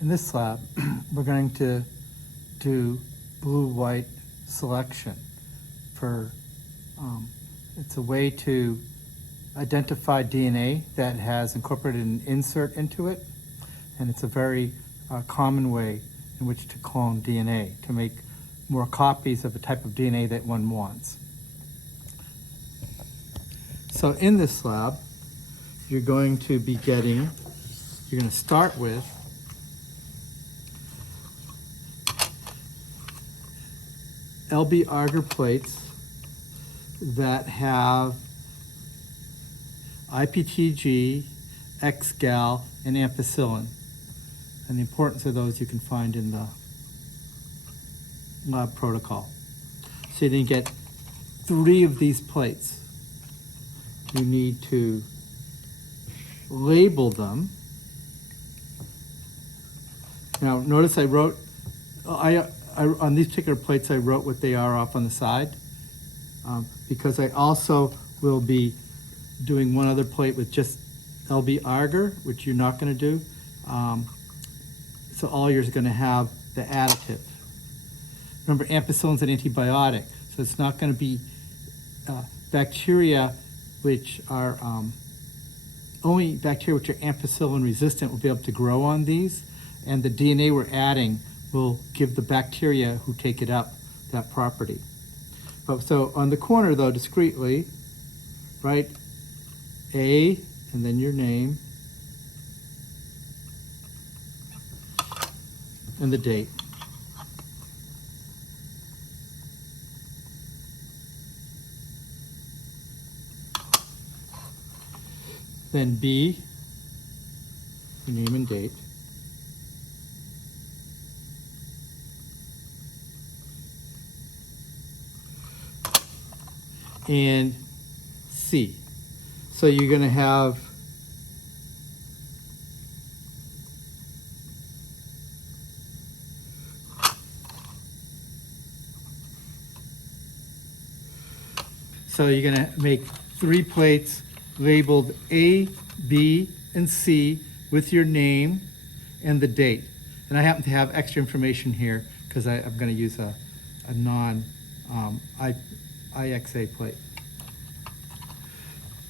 In this lab, we're going to do blue-white selection for, it's a way to identify DNA that has incorporated an insert into it, and it's a very common way in which to clone DNA, to make more copies of the type of DNA that one wants. So in this lab, you're going to be getting, you're going to start with LB agar plates that have IPTG, Xgal, and ampicillin. And the importance of those you can find in the lab protocol. So you need to get 3 of these plates. You need to label them. Now notice I wrote, on these particular plates I wrote what they are off on the side, because I also will be doing one other plate with just LB agar, which you're not going to do. So all yours are going to have the additive. Remember, ampicillin's an antibiotic, so it's not going to be bacteria which are, only bacteria which are ampicillin resistant will be able to grow on these, and the DNA we're adding will give the bacteria who take it up that property. So on the corner though, discreetly, write A and then your name and the date. Then B, your name and date. And C. So you're going to have make 3 plates labeled A, B, and C with your name and the date. And I happen to have extra information here because I'm going to use a non-IXA plate.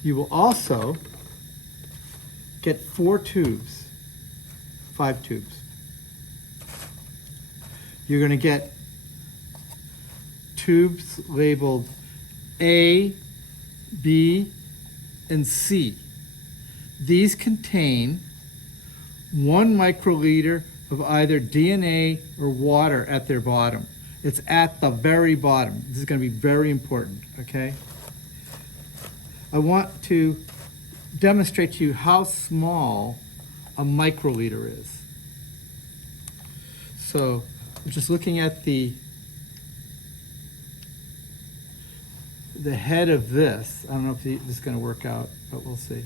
You will also get 4 tubes, 5 tubes. You're going to get tubes labeled A, B, and C. These contain 1 microliter of either DNA or water at their bottom. It's at the very bottom. This is going to be very important, okay? I want to demonstrate to you how small a microliter is. So I'm just looking at the head of this. I don't know if this is going to work out, but we'll see.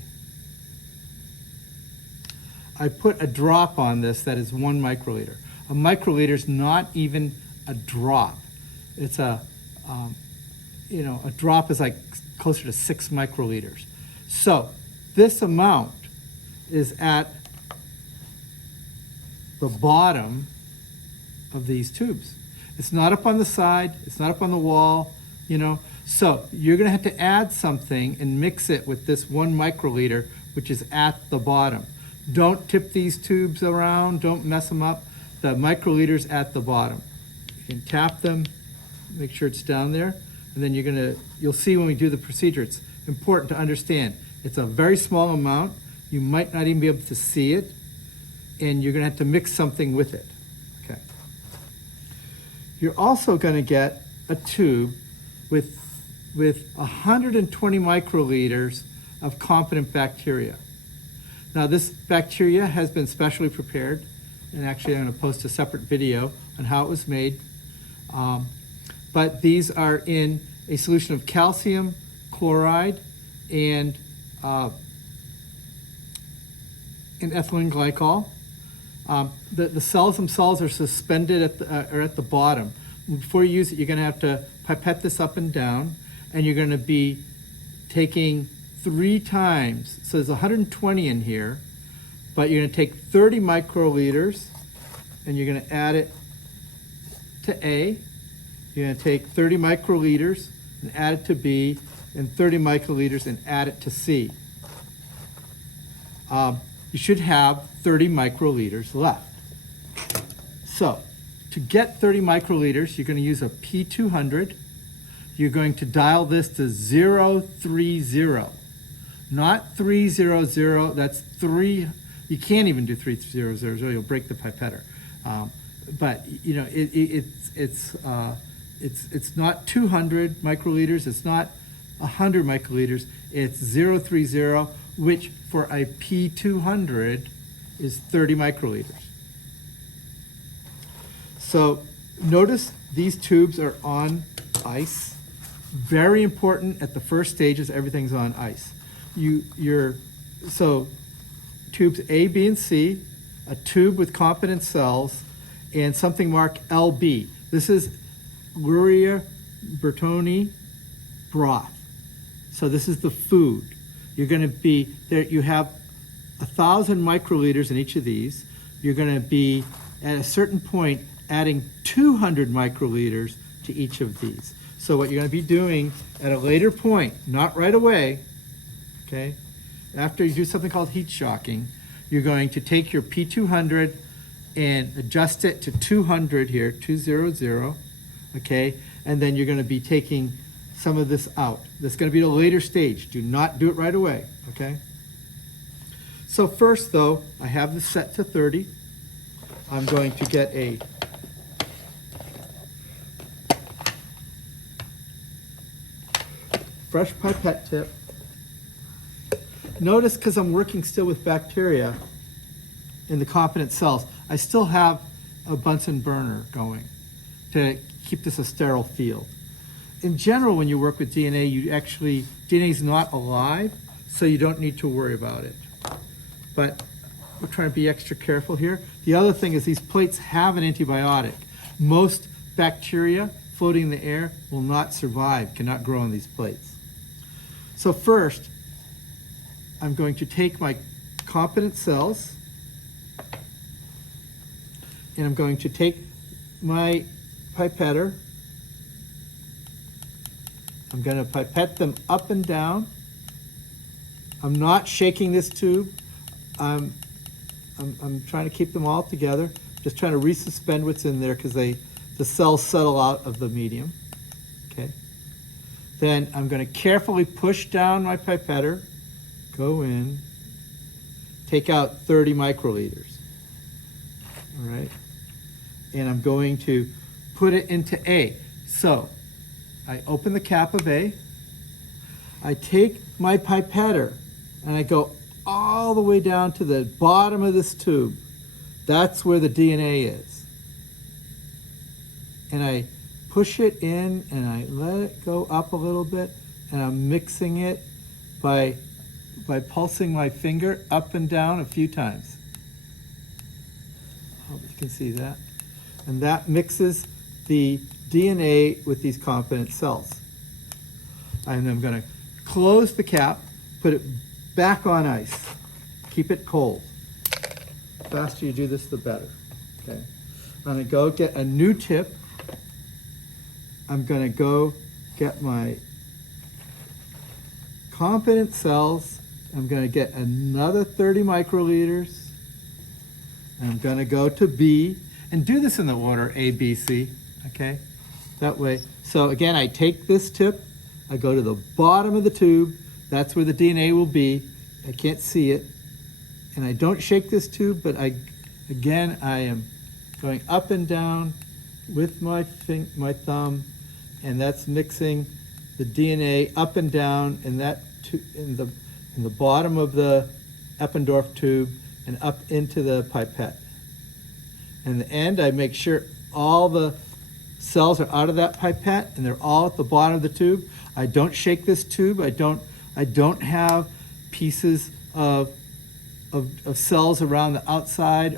I put a drop on this that is 1 microliter. A microliter is not even a drop. It's a drop is like closer to 6 microliters. So this amount is at the bottom of these tubes. It's not up on the side, it's not up on the wall, So you're gonna have to add something and mix it with this 1 microliter, which is at the bottom. Don't tip these tubes around, don't mess them up. The microliter's at the bottom. You can tap them, make sure it's down there, and then you'll see when we do the procedure, it's important to understand. It's a very small amount. You might not even be able to see it, and you're gonna have to mix something with it, okay? You're also gonna get a tube with 120 microliters of competent bacteria. Now this bacteria has been specially prepared, and actually I'm going to post a separate video on how it was made. But these are in a solution of calcium chloride and ethylene glycol. The cells themselves are suspended at the bottom. Before you use it, you're going to have to pipette this up and down, and you're going to be taking 3 times. So there's 120 in here, but you're going to take 30 microliters and you're going to add it to A. You're going to take 30 microliters and add it to B, and 30 microliters and add it to C. You should have 30 microliters left. So, to get 30 microliters, you're going to use a P200. You're going to dial this to 030, not 300. That's 3. You can't even do 300. You'll break the pipetter. But you know, it's not 200 microliters. It's not 100 microliters. It's 030, which for a P200 is 30 microliters. So notice these tubes are on ice. Very important at the first stages, everything's on ice. So tubes A, B, and C, a tube with competent cells, and something marked LB. This is Luria Bertoni broth. So this is the food. You're going to be there. You have 1,000 microliters in each of these. You're going to be at a certain point adding 200 microliters to each of these. So what you're going to be doing at a later point, not right away, okay, after you do something called heat shocking, you're going to take your P200 and adjust it to 200 here, 200, okay, and then you're going to be taking some of this out. That's going to be a later stage. Do not do it right away, okay? So first, though, I have this set to 30. I'm going to get a fresh pipette tip. Notice, because I'm working still with bacteria in the competent cells, I still have a Bunsen burner going to keep this a sterile field. In general, when you work with DNA, DNA is not alive, so you don't need to worry about it. But we're trying to be extra careful here. The other thing is these plates have an antibiotic. Most bacteria floating in the air will not survive, cannot grow on these plates. So first, I'm going to take my competent cells, and I'm going to take my pipetter. I'm going to pipette them up and down. I'm not shaking this tube. I'm trying to keep them all together. Just trying to resuspend what's in there because the cells settle out of the medium. Okay. Then I'm going to carefully push down my pipetter, go in, take out 30 microliters. All right. And I'm going to put it into A. So I open the cap of A. I take my pipetter and I go all the way down to the bottom of this tube. That's where the DNA is. And I push it in and I let it go up a little bit, and I'm mixing it by pulsing my finger up and down a few times. I hope you can see that. And that mixes the DNA with these competent cells. And I'm going to close the cap, put it back on ice, keep it cold. The faster you do this, the better. Okay. I'm going to go get a new tip. I'm going to go get my competent cells. I'm going to get another 30 microliters. I'm going to go to B and do this in the order A, B, C. Okay, that way. So again, I take this tip, I go to the bottom of the tube. That's where the DNA will be. I can't see it. And I don't shake this tube, but I am going up and down with my thumb, and that's mixing the DNA up and down in the bottom of the Eppendorf tube and up into the pipette. In the end, I make sure all the cells are out of that pipette and they're all at the bottom of the tube. I don't shake this tube. I don't have pieces of cells around the outside,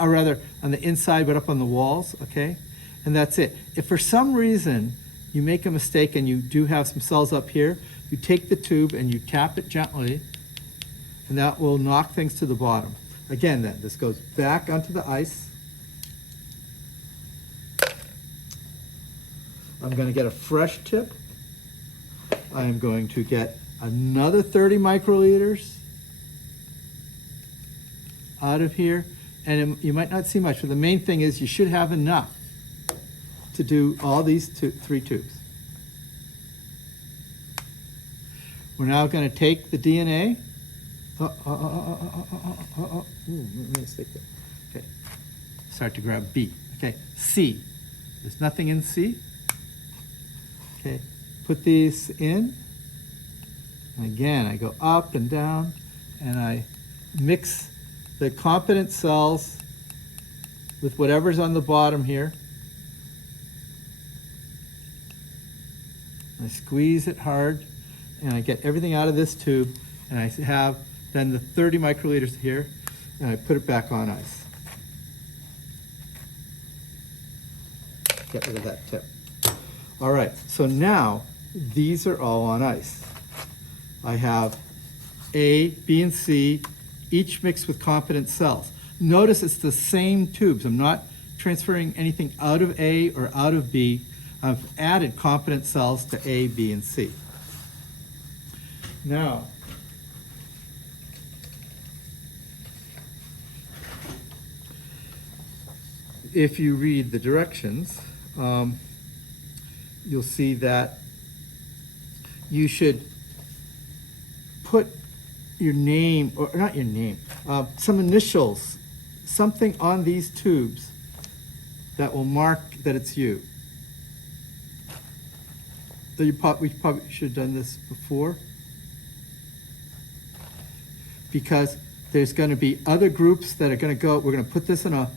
or rather on the inside, but up on the walls, okay? And that's it. If for some reason you make a mistake and you do have some cells up here, you take the tube and you tap it gently, and that will knock things to the bottom. Again, then, this goes back onto the ice. I'm going to get a fresh tip. I'm going to get another 30 microliters out of here. And you might not see much, but the main thing is you should have enough to do all these three tubes. We're now going to take the DNA. Ooh, mistake there. Okay. Start to grab B. Okay, C. There's nothing in C. Okay, put these in. And again, I go up and down, and I mix the competent cells with whatever's on the bottom here. I squeeze it hard, and I get everything out of this tube, and I have then the 30 microliters here, and I put it back on ice. Get rid of that tip. All right, so now these are all on ice. I have A, B, and C, each mixed with competent cells. Notice it's the same tubes. I'm not transferring anything out of A or out of B. I've added competent cells to A, B, and C. Now, if you read the directions, you'll see that you should put your name, or not your name, some initials, something on these tubes that will mark that it's you. So we probably should have done this before, because there's going to be other groups that are going to go. We're going to put this in a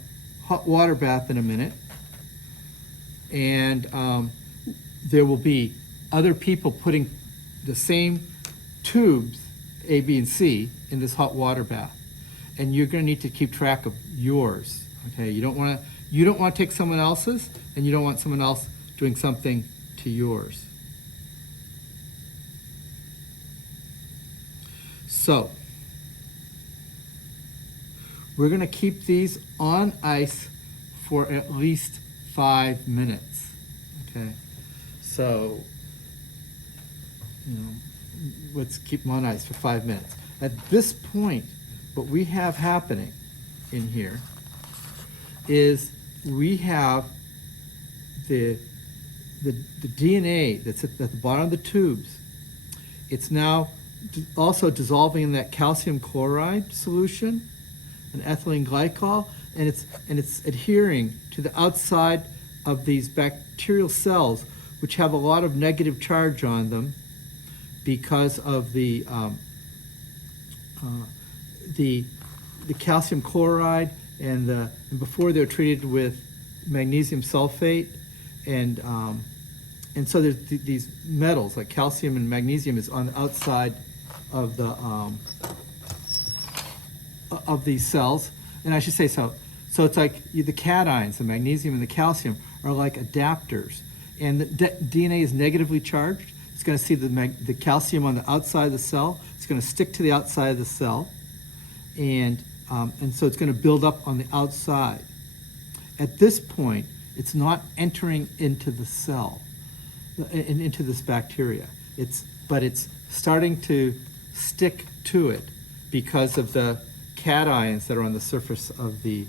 hot water bath in a minute, and there will be other people putting the same tubes, A, B, and C, in this hot water bath, and you're going to need to keep track of yours. Okay, you don't want to take someone else's, and you don't want someone else doing something to yours. So we're going to keep these on ice for at least 5 minutes. Okay, so let's keep them on ice for 5 minutes. At this point, what we have happening in here is we have the DNA that's at the bottom of the tubes. It's now also dissolving in that calcium chloride solution, an ethylene glycol, and it's adhering to the outside of these bacterial cells, which have a lot of negative charge on them because of the calcium chloride, and before they're treated with magnesium sulfate, and so there's these metals like calcium and magnesium is on the outside of the of these cells. And I should say so it's like the cations, the magnesium and the calcium, are like adapters, and the DNA is negatively charged. It's going to see the calcium on the outside of the cell. It's going to stick to the outside of the cell, and so it's going to build up on the outside. At this point, it's not entering into the cell, into this bacteria. But it's starting to stick to it because of the cations that are on the surface of the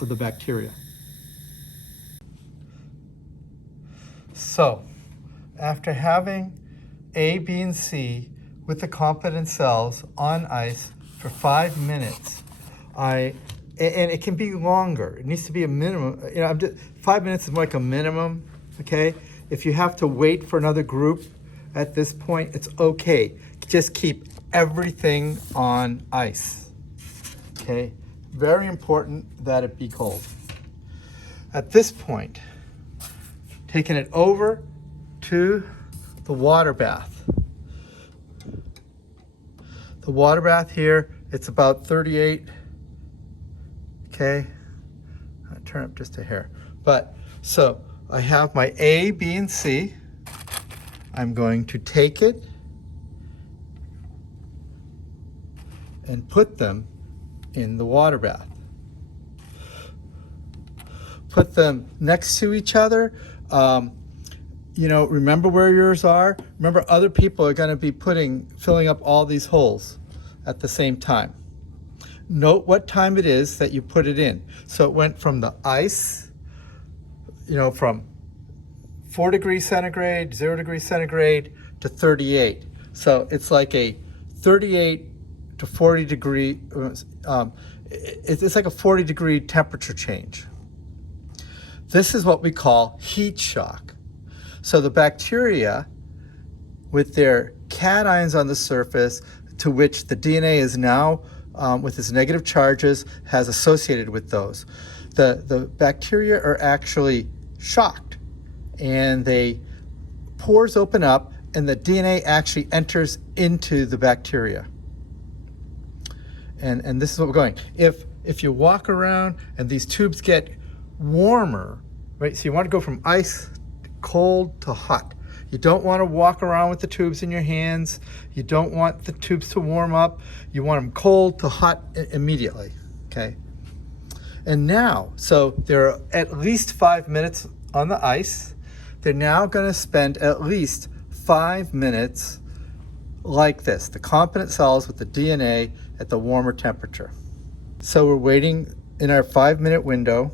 bacteria. So, after having A, B, and C with the competent cells on ice for 5 minutes, and it can be longer. It needs to be a minimum. 5 minutes is like a minimum. Okay. If you have to wait for another group at this point, it's okay. Just keep everything on ice. Okay. Very important that it be cold. At this point, taking it over to the water bath. The water bath here, it's about 38. Okay, I'll turn up just a hair. But so I have my A, B, and C. I'm going to take it and put them in the water bath. put them next to each other. Remember where yours are. Remember, other people are going to be filling up all these holes at the same time. Note what time it is that you put it in. So it went from the ice, from 4 degrees centigrade, 0 degrees centigrade to 38. So it's like a 38 to 40 degree, it's like a 40 degree temperature change. This is what we call heat shock. So the bacteria, with their cations on the surface, to which the DNA is now, with its negative charges, has associated with those. The bacteria are actually shocked, and pores open up, and the DNA actually enters into the bacteria. And this is what we're going. If you walk around and these tubes get warmer, right? So you want to go from ice, cold to hot. You don't want to walk around with the tubes in your hands. You don't want the tubes to warm up. You want them cold to hot immediately, okay? And now, so they're at least 5 minutes on the ice. They're now going to spend at least 5 minutes like this, the competent cells with the DNA at the warmer temperature. So we're waiting in our 5 minute window.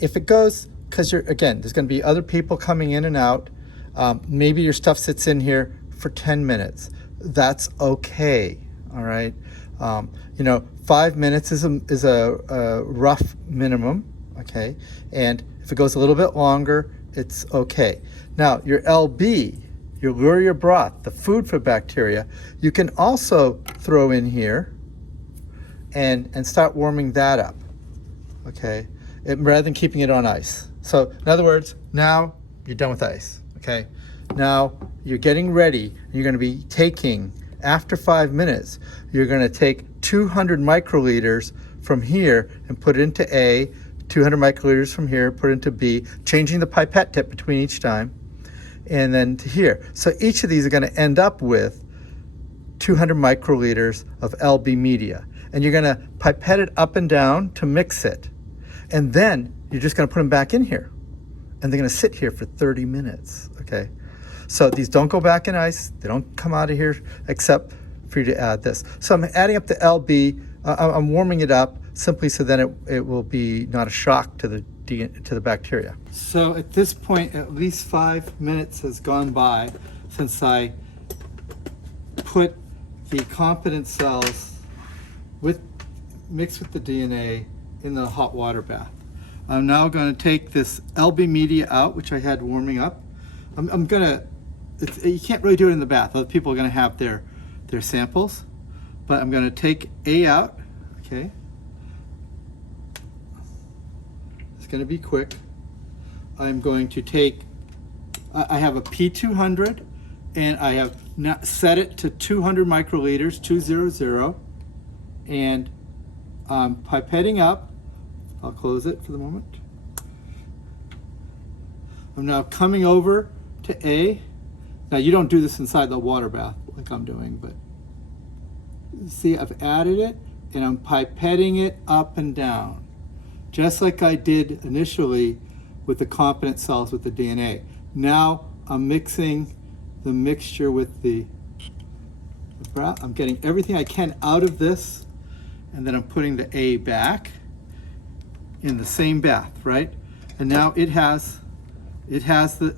If it goes, because there's going to be other people coming in and out, maybe your stuff sits in here for 10 minutes. That's okay, all right? 5 minutes is a rough minimum, okay? And if it goes a little bit longer, it's okay. Now, your LB, your broth, the food for bacteria, you can also throw in here and start warming that up, okay? Rather than keeping it on ice. So in other words, now you're done with ice, okay? Now you're getting ready. You're going to be taking, after 5 minutes, you're going to take 200 microliters from here and put it into A, 200 microliters from here, put it into B, changing the pipette tip between each time, and then to here. So each of these are going to end up with 200 microliters of LB media. And you're going to pipette it up and down to mix it. And then you're just going to put them back in here. And they're going to sit here for 30 minutes, okay? So these don't go back in ice. They don't come out of here except for you to add this. So I'm adding up the LB. I'm warming it up simply so then it will be not a shock to the bacteria. So at this point, at least 5 minutes has gone by since I put the competent cells mixed with the DNA in the hot water bath. I'm now going to take this LB media out, which I had warming up. You can't really do it in the bath. Other people are going to have their samples, but I'm going to take A out, okay? It's going to be quick. I'm going to take, I have a P200, and I have now set it to 200 microliters, 200, and I'm pipetting up. I'll close it for the moment. I'm now coming over to A. Now you don't do this inside the water bath like I'm doing, but see, I've added it and I'm pipetting it up and down, just like I did initially with the competent cells with the DNA. Now I'm mixing the mixture with the broth. I'm getting everything I can out of this, and then I'm putting the A back in the same bath, right? And now it has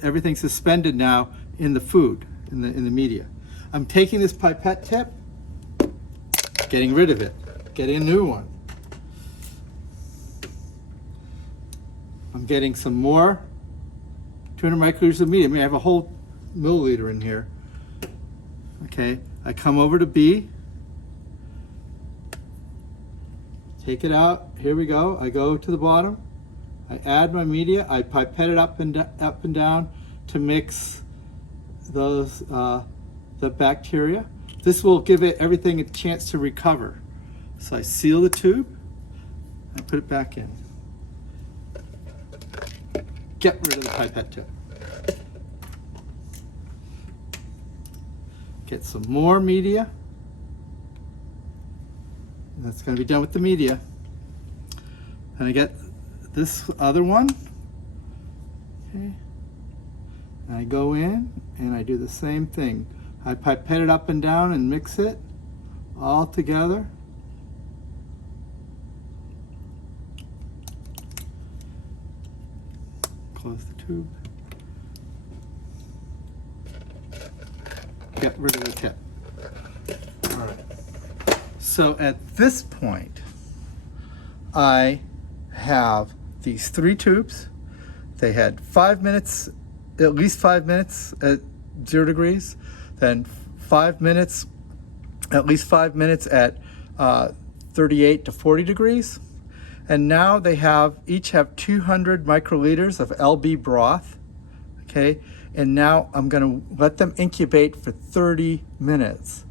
everything suspended now in the food, in the media. I'm taking this pipette tip, getting rid of it, getting a new one. I'm getting some more 200 microliters of media. I have a whole milliliter in here. Okay, I come over to B, take it out. Here we go. I go to the bottom. I add my media. I pipette it up and down to mix those the bacteria. This will give it everything a chance to recover. So I seal the tube. I put it back in. Get rid of the pipette tip. Get some more media. And that's going to be done with the media. And I get this other one. Okay. And I go in and I do the same thing. I pipette it up and down and mix it all together. Close the tube. Get rid of the tip. All right. So at this point, I have these 3 tubes. They had 5 minutes, at least 5 minutes at 0 degrees, then 5 minutes, at least 5 minutes at 38 to 40 degrees. And now they each have 200 microliters of LB broth, okay? And now I'm gonna let them incubate for 30 minutes.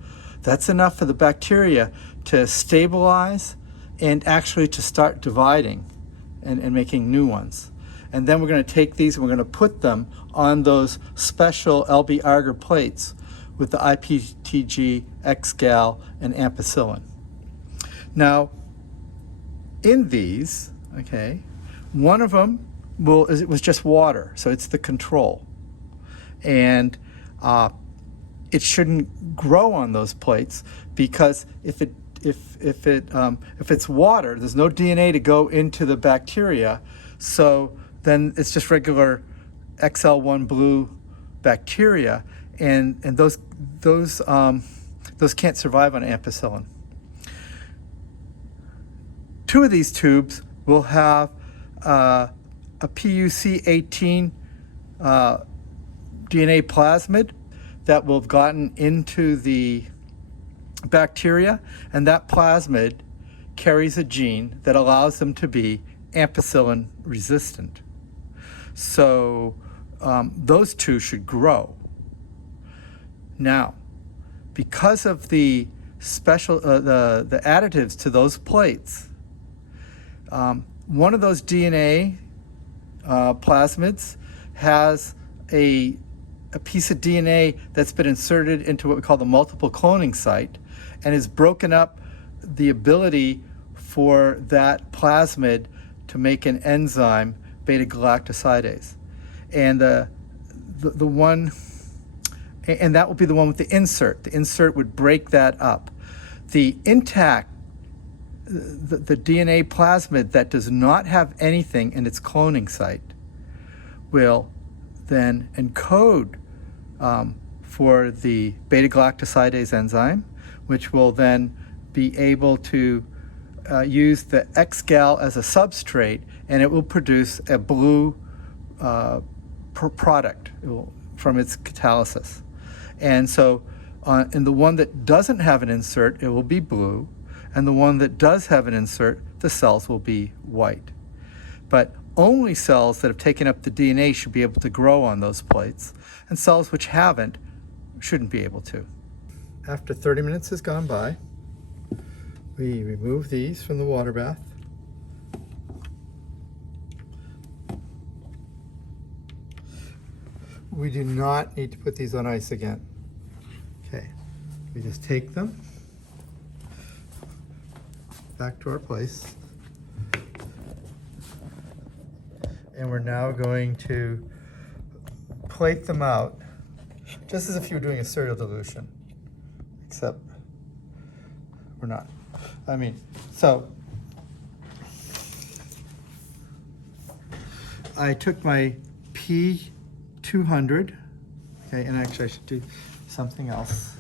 That's enough for the bacteria to stabilize and actually to start dividing and making new ones. And then we're gonna take these and we're gonna put them on those special LB agar plates with the IPTG, Xgal, and ampicillin. Now, in these, okay, one of them was just water, so it's the control. And it shouldn't grow on those plates because if it's water, there's no DNA to go into the bacteria, so then it's just regular XL1 blue bacteria, and those can't survive on ampicillin. 2 of these tubes will have a PUC18 DNA plasmid that will have gotten into the bacteria, and that plasmid carries a gene that allows them to be ampicillin resistant. So those 2 should grow. Now, because of the special the additives to those plates, one of those DNA plasmids has a piece of DNA that's been inserted into what we call the multiple cloning site and has broken up the ability for that plasmid to make an enzyme, beta-galactosidase. And the one, and that will be the one with the insert. The insert would break that up. The intact, the DNA plasmid that does not have anything in its cloning site will then encode for the beta-galactosidase enzyme, which will then be able to use the Xgal as a substrate, and it will produce a blue product from its catalysis. And so in the one that doesn't have an insert, it will be blue, and the one that does have an insert, the cells will be white. But only cells that have taken up the DNA should be able to grow on those plates, and cells which haven't shouldn't be able to. After 30 minutes has gone by, we remove these from the water bath. We do not need to put these on ice again. Okay, we just take them back to our place. And we're now going to plate them out, just as if you were doing a cereal dilution, except we're not. I mean, so I took my P200, okay, and actually I should do something else,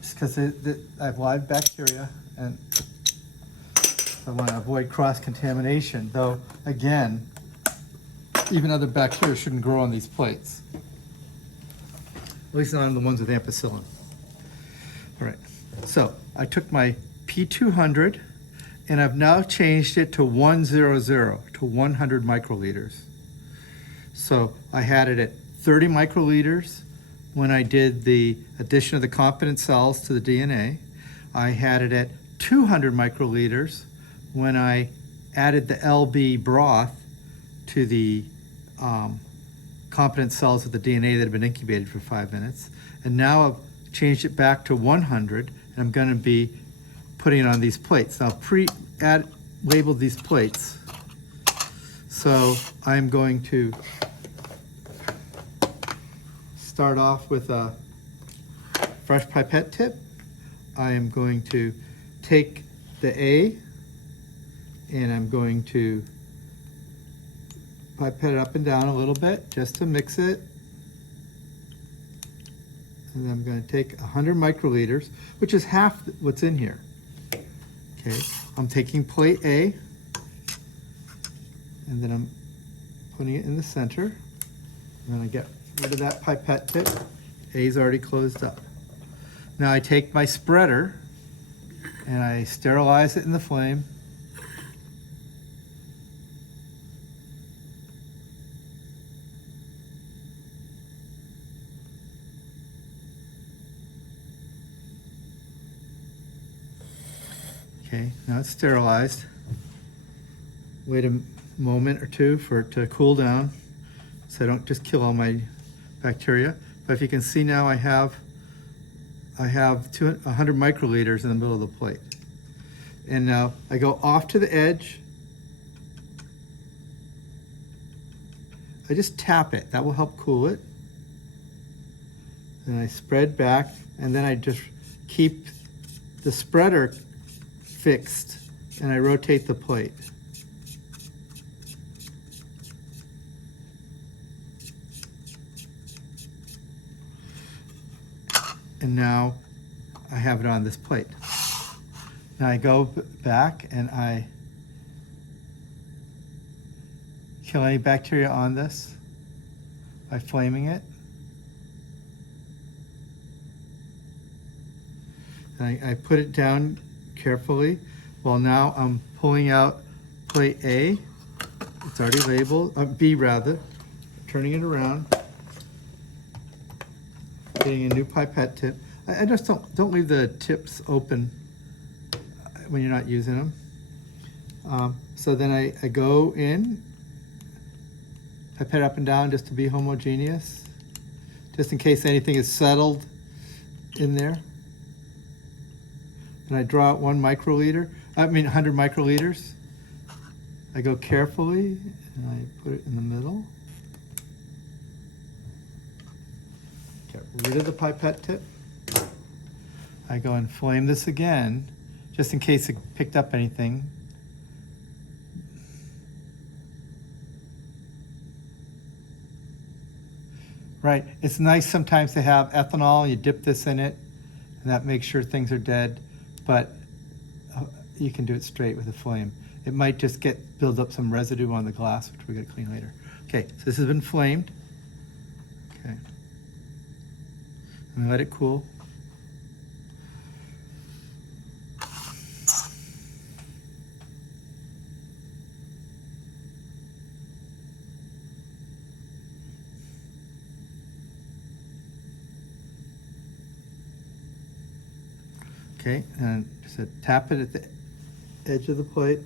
just because I have live bacteria and I want to avoid cross-contamination, though, again, even other bacteria shouldn't grow on these plates. At least not on the ones with ampicillin. All right, so I took my P200 and I've now changed it to 100, to 100 microliters. So I had it at 30 microliters when I did the addition of the competent cells to the DNA. I had it at 200 microliters when I added the LB broth to the competent cells of the DNA that have been incubated for 5 minutes. And now I've changed it back to 100, and I'm going to be putting it on these plates. Now, labeled these plates So I'm going to start off with a fresh pipette tip. I am going to take the A and I'm going to pipette it up and down a little bit just to mix it. And then I'm going to take 100 microliters, which is half what's in here. Okay, I'm taking plate A, and then I'm putting it in the center. And then I get rid of that pipette tip. A's already closed up. Now I take my spreader and I sterilize it in the flame. Okay, now it's sterilized. Wait a moment or two for it to cool down so I don't just kill all my bacteria. But if you can see now, I have 100 microliters in the middle of the plate. And now I go off to the edge. I just tap it. That will help cool it. Then I spread back, and then I just keep the spreader fixed, and I rotate the plate. And now I have it on this plate. Now I go back and I kill any bacteria on this by flaming it. And I put it down carefully. Well, now I'm pulling out plate A. It's already labeled, B rather, turning it around, getting a new pipette tip. I just don't leave the tips open when you're not using them. So then I go in, pipette up and down just to be homogeneous, just in case anything is settled in there. And I draw out 100 microliters. I go carefully and I put it in the middle. Get rid of the pipette tip. I go and flame this again, just in case it picked up anything. Right, it's nice sometimes to have ethanol, you dip this in it, and that makes sure things are dead, but you can do it straight with a flame. It might just build up some residue on the glass, which we're gonna clean later. Okay, so this has been flamed. Okay. I'm gonna let it cool. Okay, and just tap it at the edge of the plate.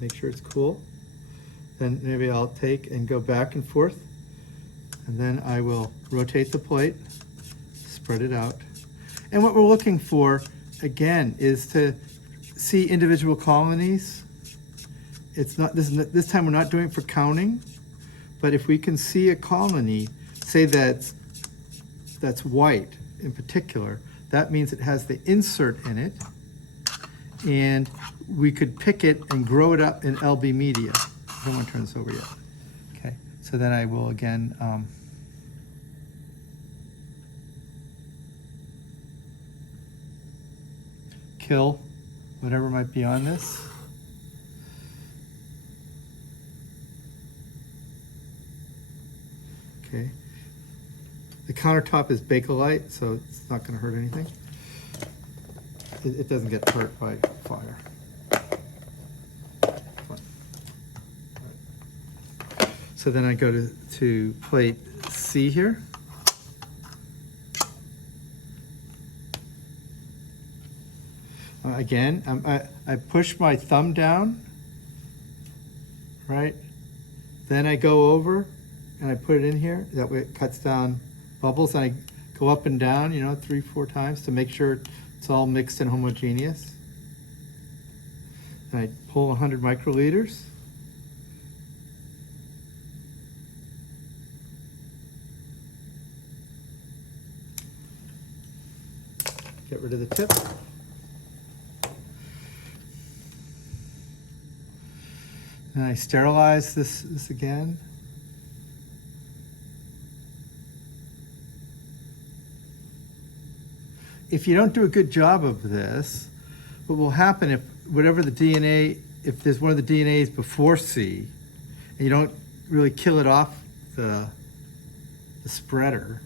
Make sure it's cool. Then maybe I'll take and go back and forth. And then I will rotate the plate, spread it out. And what we're looking for, again, is to see individual colonies. It's not, this time we're not doing it for counting, but if we can see a colony, say that's white in particular, that means it has the insert in it, and we could pick it and grow it up in LB media. I don't want to turn this over yet. Okay, so then I will again kill whatever might be on this. Okay. The countertop is Bakelite, so it's not going to hurt anything. It doesn't get hurt by fire. So then I go to plate C here. Again, I push my thumb down, right? Then I go over and I put it in here. That way it cuts down bubbles, and I go up and down, 3-4 times to make sure it's all mixed and homogeneous. And I pull 100 microliters. rid of the tip. And I sterilize this again. If you don't do a good job of this, what will happen if whatever the DNA, if there's one of the DNAs before C, and you don't really kill it off the spreader,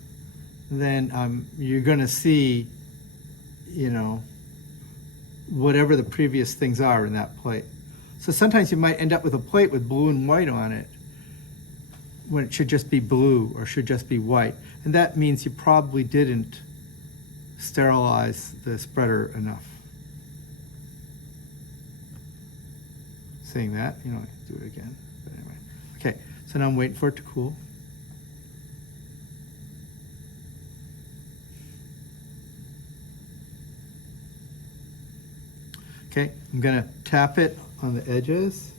then you're going to see, you know, whatever the previous things are in that plate. So sometimes you might end up with a plate with blue and white on it when it should just be blue or should just be white. And that means you probably didn't sterilize the spreader enough. Saying that, you know, do it again. But anyway. Okay, so now I'm waiting for it to cool. Okay, I'm gonna tap it on the edges.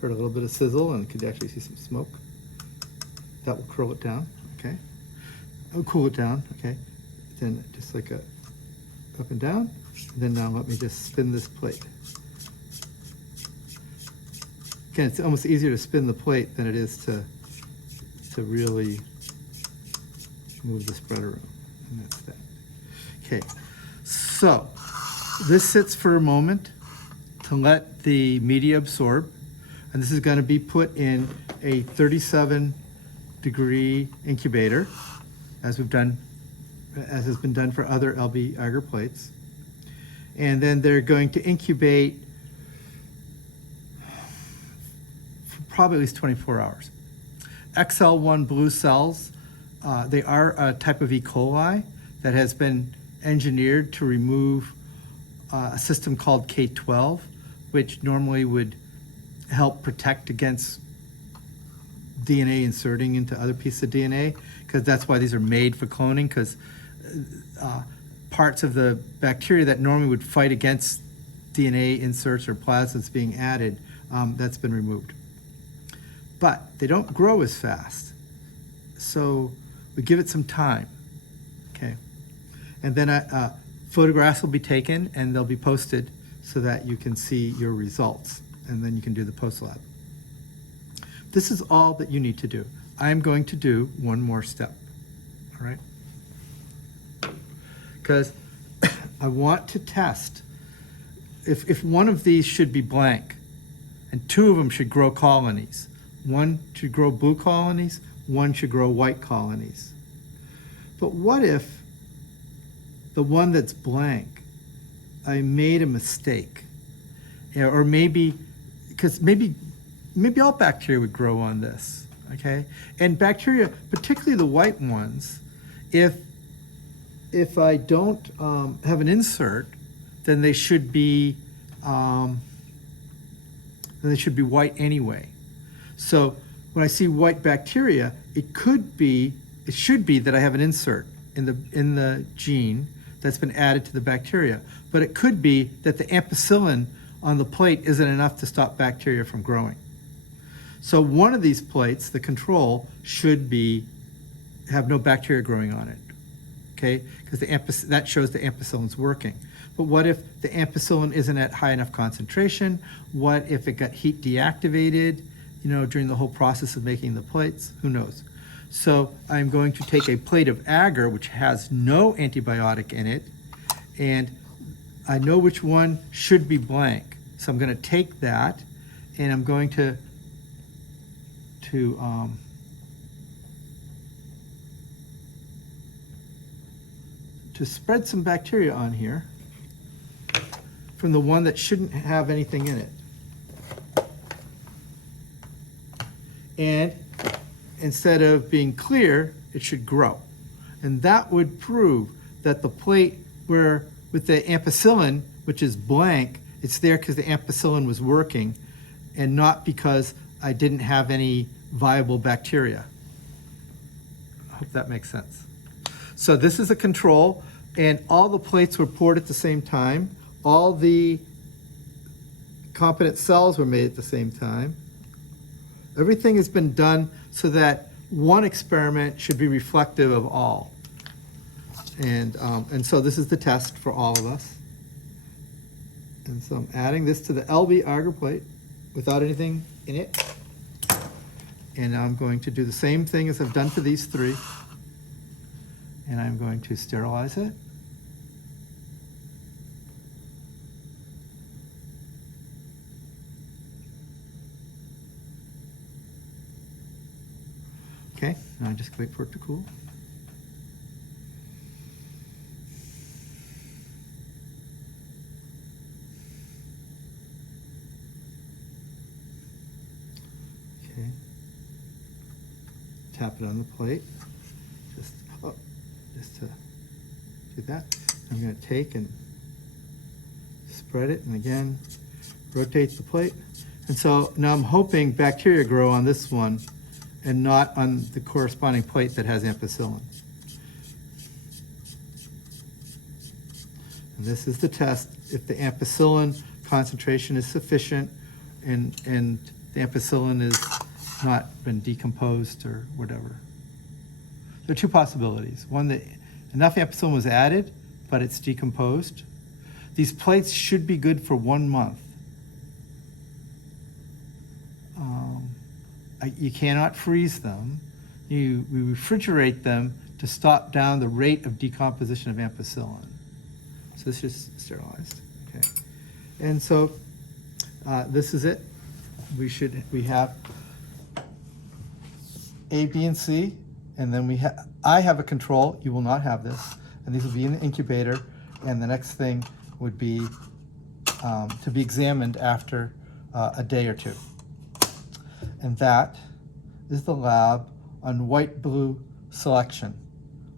Heard a little bit of sizzle and could actually see some smoke. That will curl it down, okay. I'll cool it down, okay. Then just like a up and down. And then now let me just spin this plate. Again, it's almost easier to spin the plate than it is to really move the spreader around. And that's that. Okay, so this sits for a moment to let the media absorb. And this is going to be put in a 37-degree incubator, as has been done for other LB agar plates. And then they're going to incubate for probably at least 24 hours. XL1 blue cells, they are a type of E. coli that has been engineered to remove a system called K12, which normally would help protect against DNA inserting into other pieces of DNA, because that's why these are made for cloning, because parts of the bacteria that normally would fight against DNA inserts or plasmids being added, that's been removed. But they don't grow as fast, so we give it some time, okay? And then photographs will be taken and they'll be posted so that you can see your results, and then you can do the post-lab. This is all that you need to do. I'm going to do one more step, all right? Because I want to test if one of these should be blank and two of them should grow colonies. One should grow blue colonies, one should grow white colonies. But what if the one that's blank, I made a mistake? Or maybe, because maybe all bacteria would grow on this, okay? And bacteria, particularly the white ones, if I don't have an insert, then they should be white anyway. So when I see white bacteria, it should be that I have an insert in the gene that's been added to the bacteria. But it could be that the ampicillin on the plate isn't enough to stop bacteria from growing. So one of these plates, the control, should have no bacteria growing on it, okay? Because that shows the ampicillin's working. But what if the ampicillin isn't at high enough concentration? What if it got heat deactivated, you know, during the whole process of making the plates? Who knows? So I'm going to take a plate of agar, which has no antibiotic in it, and I know which one should be blank. So I'm going to take that, and I'm going to spread some bacteria on here from the one that shouldn't have anything in it. And instead of being clear, it should grow. And that would prove that the plate where with the ampicillin, which is blank, it's there because the ampicillin was working and not because I didn't have any viable bacteria. I hope that makes sense. So this is a control, and all the plates were poured at the same time. All the competent cells were made at the same time. Everything has been done so that one experiment should be reflective of all. And so this is the test for all of us. And so I'm adding this to the LB agar plate without anything in it. And I'm going to do the same thing as I've done for these three. And I'm going to sterilize it. Okay, now I just wait for it to cool. Okay. Tap it on the plate. Just to do that. I'm going to take and spread it, and again, rotate the plate. And so now I'm hoping bacteria grow on this one and not on the corresponding plate that has ampicillin. And this is the test if the ampicillin concentration is sufficient and the ampicillin is not been decomposed or whatever. There are two possibilities. One, that enough ampicillin was added, but it's decomposed. These plates should be good for 1 month. You cannot freeze them. We refrigerate them to stop down the rate of decomposition of ampicillin. So this is sterilized. Okay, and so this is it. We have A, B, and C, and then I have a control. You will not have this, and these will be in the incubator. And the next thing would be to be examined after a day or two. And that is the lab on white-blue selection,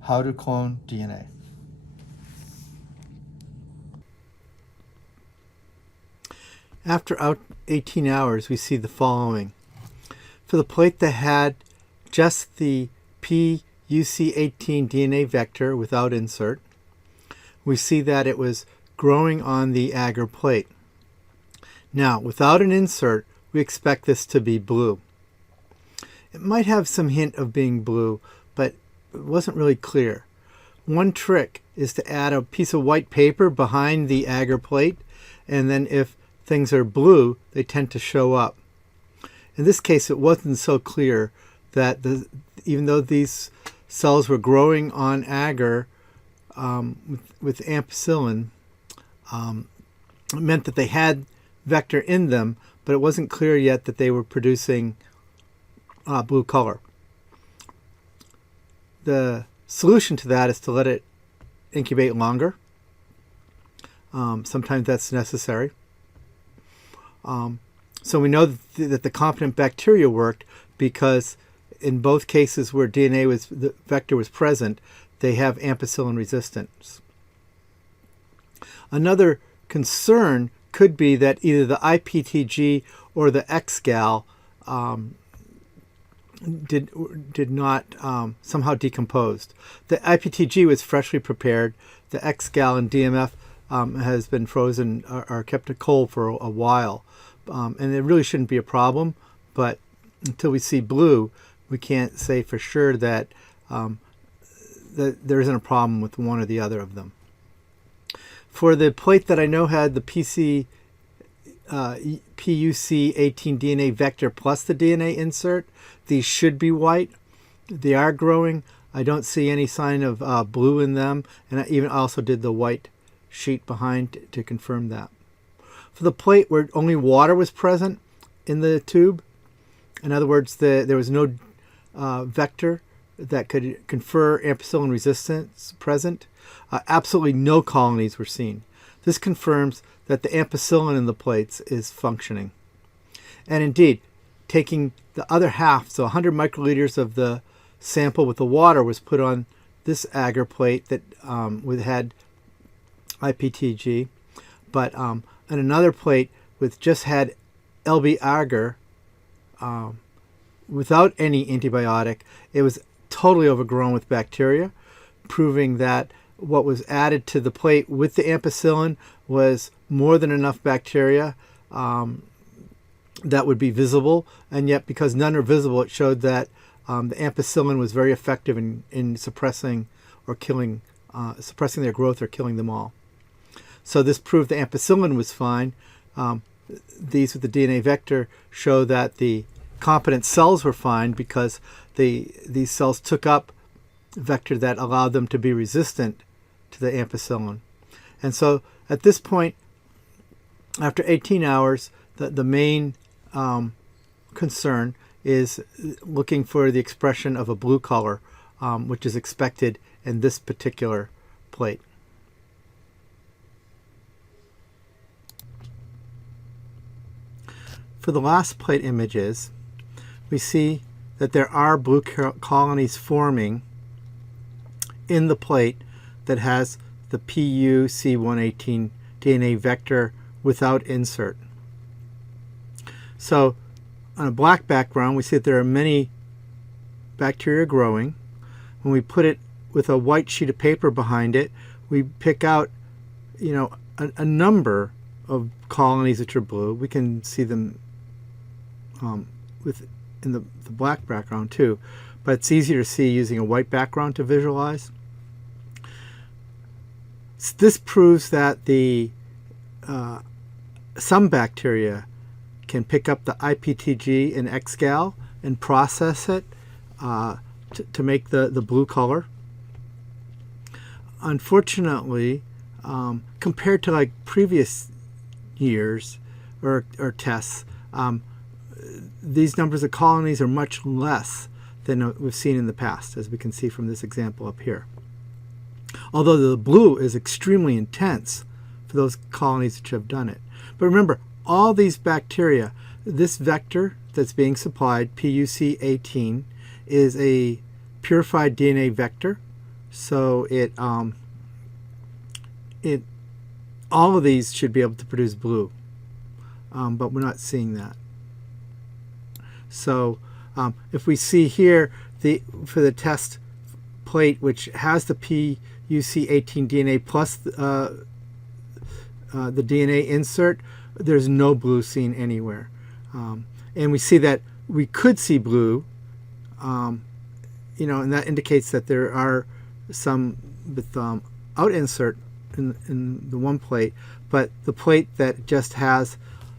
how to clone DNA. After 18 hours, we see the following. For the plate that had just the PUC18 DNA vector without insert, we see that it was growing on the agar plate. Now, without an insert, we expect this to be blue. It might have some hint of being blue, but it wasn't really clear. One trick is to add a piece of white paper behind the agar plate, and then if things are blue, they tend to show up. In this case, it wasn't so clear that even though these cells were growing on agar with ampicillin, it meant that they had vector in them, but it wasn't clear yet that they were producing blue color. The solution to that is to let it incubate longer. Sometimes that's necessary. So we know that the competent bacteria worked because in both cases where the vector was present, they have ampicillin resistance. Another concern could be that either the IPTG or the Xgal did not somehow decomposed. The IPTG was freshly prepared. The Xgal and DMF has been frozen or kept cold for a while. And it really shouldn't be a problem, but until we see blue, we can't say for sure that, that there isn't a problem with one or the other of them. For the plate that I know had the PUC18 DNA vector plus the DNA insert, these should be white. They are growing. I don't see any sign of blue in them, and I even also did the white sheet behind to confirm that. For the plate where only water was present in the tube, in other words, there was no vector that could confer ampicillin resistance present, absolutely no colonies were seen. This confirms that the ampicillin in the plates is functioning. And indeed, taking the other half, so 100 microliters of the sample with the water was put on this agar plate that had IPTG, but on another plate with just had LB agar without any antibiotic, it was totally overgrown with bacteria, proving that what was added to the plate with the ampicillin was more than enough bacteria that would be visible, and yet because none are visible, it showed that the ampicillin was very effective in suppressing or killing suppressing their growth or killing them all. So this proved the ampicillin was fine. These with the DNA vector show that the competent cells were fine because these cells took up vector that allowed them to be resistant to the ampicillin. And so at this point, after 18 hours, the main concern is looking for the expression of a blue color, which is expected in this particular plate. For the last plate images, we see that there are blue colonies forming in the plate that has the PUC118 DNA vector without insert. So on a black background, we see that there are many bacteria growing. When we put it with a white sheet of paper behind it, we pick out, a number of colonies which are blue. We can see them in the black background too, but it's easier to see using a white background to visualize. This proves that some bacteria can pick up the IPTG in Xgal and process it to make the blue color. Unfortunately, compared to like previous years or tests, these numbers of colonies are much less than we've seen in the past, as we can see from this example up here. Although the blue is extremely intense for those colonies which have done it. But remember, all these bacteria, this vector that's being supplied, PUC18, is a purified DNA vector. So all of these should be able to produce blue, but we're not seeing that. So if we see here for the test plate, which has the PUC18 DNA plus the DNA insert, there's no blue seen anywhere. And we see that we could see blue, and that indicates that there are some with out insert in the one plate, but the plate that just has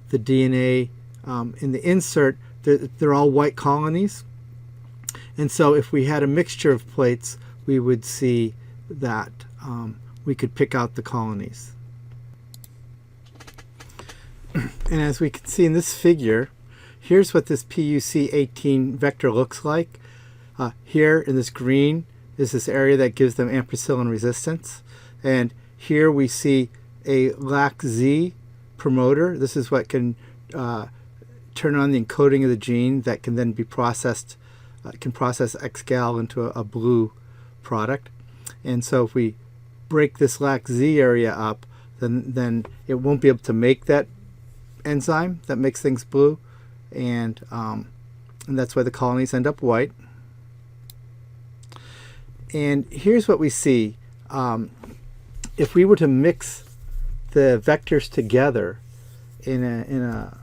the DNA in the insert, they're all white colonies. And so if we had a mixture of plates, we would see that we could pick out the colonies. And as we can see in this figure, here's what this PUC18 vector looks like. Here in this green is this area that gives them ampicillin resistance. And here we see a LAC-Z promoter. This is what can turn on the encoding of the gene that can then be processed, can process Xgal into a blue product. And so if we break this LAC-Z area up, then it won't be able to make that enzyme that makes things blue, and that's why the colonies end up white. And here's what we see. If we were to mix the vectors together in a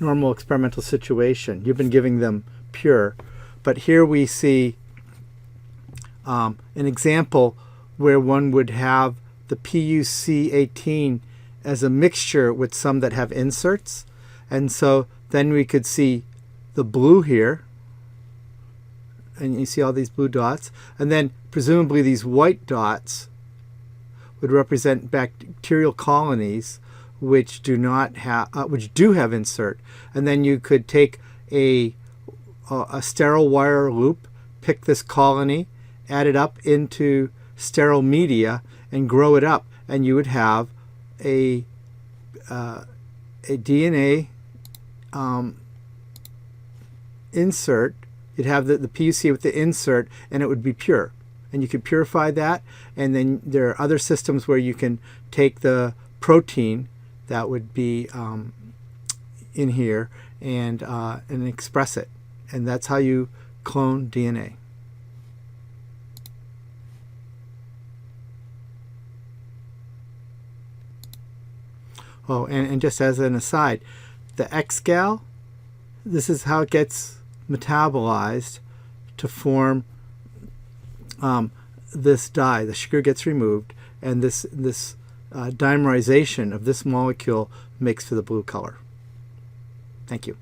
normal experimental situation, you've been giving them pure, but here we see an example where one would have the PUC18 as a mixture with some that have inserts. And so then we could see the blue here, and you see all these blue dots, and then presumably these white dots would represent bacterial colonies which do not have, which do have insert. And then you could take a sterile wire loop, pick this colony, add it up into sterile media, and grow it up, and you would have a DNA insert. You'd have the PUC with the insert, and it would be pure. And you could purify that, and then there are other systems where you can take the protein that would be in here and express it. And that's how you clone DNA. Oh, and just as an aside, the Xgal, this is how it gets metabolized to form this dye, the sugar gets removed, and this dimerization of this molecule makes for the blue color. Thank you.